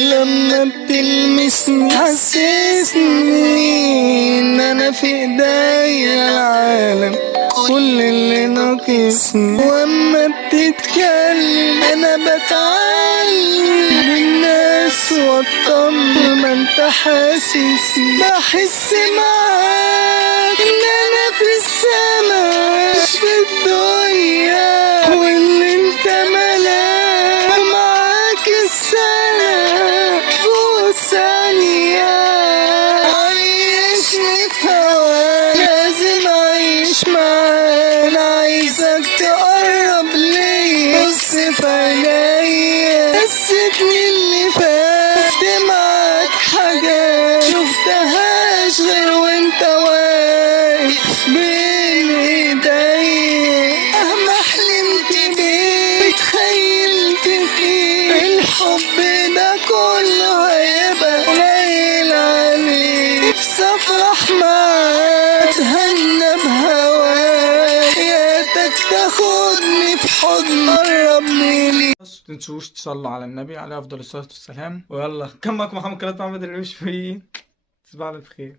لما بتلمسني حسسني ان انا في ايديا العالم، كل اللي ناقصني. واما بتتكلم انا بتعلم بالناس واطمن. ما انت حاسسني بحس معاك ان انا في السما مش في الدنيا، واللي انت ملاك معاك السنة فوق ثانية. عيشني في هواك لازم اعيش معاك، انا عايزك تقرب ليا بص في عينيا. نسيتني اللي فات معاك حاجات شفتهاش غير وانت واقف بين ايديا. مهما حلمت بيه تخيلت فيه الحب ده كله هيبقى قليل عليه. نفسي افرح معاك اتهنى بهواك، ياتك تاخدني في حضن قربني لي. متنسوش تصلوا على النبي عليه افضل الصلاه والسلام. ويلا كان معكم محمد كلات محمد المشفي. تصبحوا على خير.